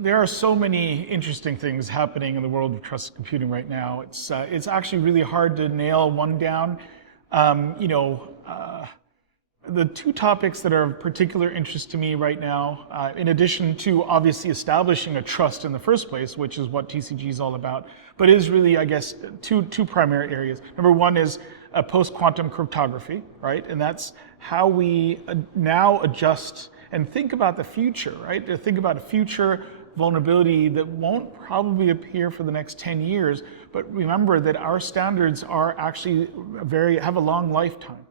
there are so many interesting things happening in the world of trusted computing right now. It's actually really hard to nail one down. The two topics that are of particular interest to me right now, in addition to obviously establishing a trust in the first place, which is what TCG is all about, but is really, I guess, two primary areas. Number one is post-quantum cryptography, right? And that's how we now adjust and think about the future, right? To think about a future vulnerability that won't probably appear for the next 10 years, but remember that our standards are actually have a long lifetime.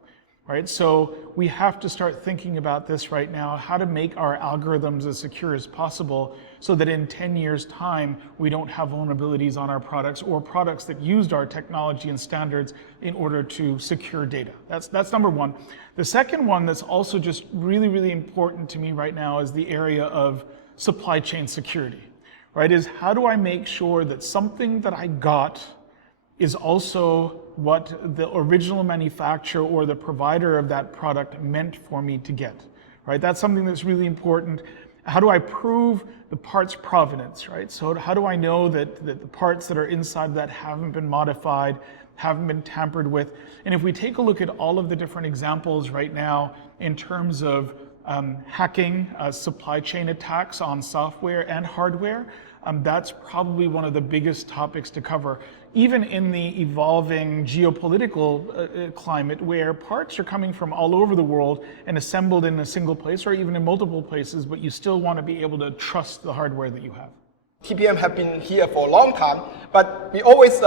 Right? So we have to start thinking about this right now, how to make our algorithms as secure as possible so that in 10 years' time, we don't have vulnerabilities on our products or products that used our technology and standards in order to secure data. That's number one. The second one that's also just really, really important to me right now is the area of supply chain security, right? Is how do I make sure that something that I got is also what the original manufacturer or the provider of that product meant for me to get, right? That's something that's really important. How do I prove the part's provenance, right? So how do I know that the parts that are inside that haven't been modified, haven't been tampered with? And if we take a look at all of the different examples right now in terms of hacking, supply chain attacks on software and hardware, that's probably one of the biggest topics to cover. Even in the evolving geopolitical climate where parts are coming from all over the world and assembled in a single place or even in multiple places, but you still want to be able to trust the hardware that you have. TPM have been here for a long time, but we always,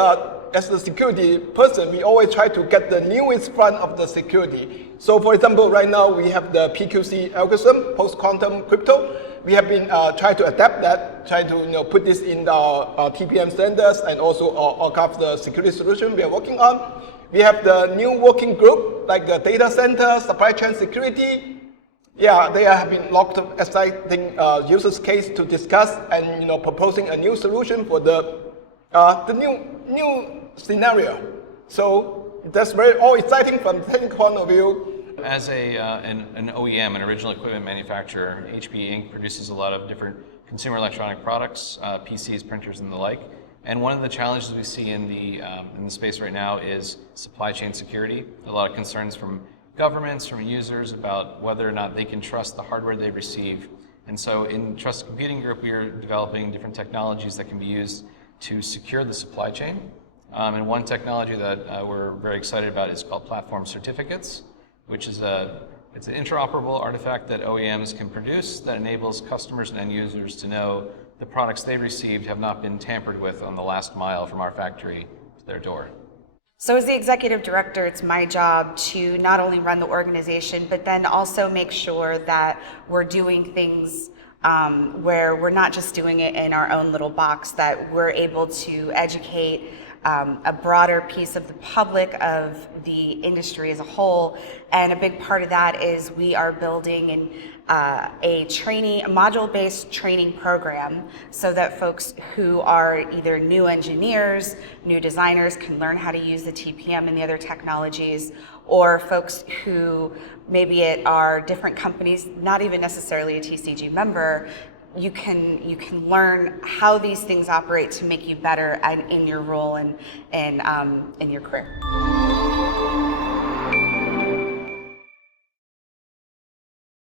as a security person, we always try to get the newest front of the security. So for example, right now we have the PQC algorithm, post-quantum crypto. We have been trying to adapt that, trying to put this in the TPM standards and also archive the security solution we are working on. We have the new working group like the data center, supply chain security. Yeah, they have been locked up exciting users case to discuss and proposing a new solution for the new scenario. So that's very all exciting from the technical point of view. As an OEM, an original equipment manufacturer, HPE Inc. produces a lot of different consumer electronic products, PCs, printers, and the like. And one of the challenges we see in the space right now is supply chain security. A lot of concerns from governments, from users about whether or not they can trust the hardware they receive. And so in Trusted Computing Group, we are developing different technologies that can be used to secure the supply chain. And one technology that we're very excited about is called platform certificates, which is it's an interoperable artifact that OEMs can produce that enables customers and end users to know the products they received have not been tampered with on the last mile from our factory to their door. So as the executive director, it's my job to not only run the organization, but then also make sure that we're doing things where we're not just doing it in our own little box, that we're able to educate a broader piece of the public, of the industry as a whole. And a big part of that is we are building a module-based training program so that folks who are either new engineers, new designers can learn how to use the TPM and the other technologies, or folks who maybe are different companies, not even necessarily a TCG member. You can learn how these things operate to make you better in your role and in your career.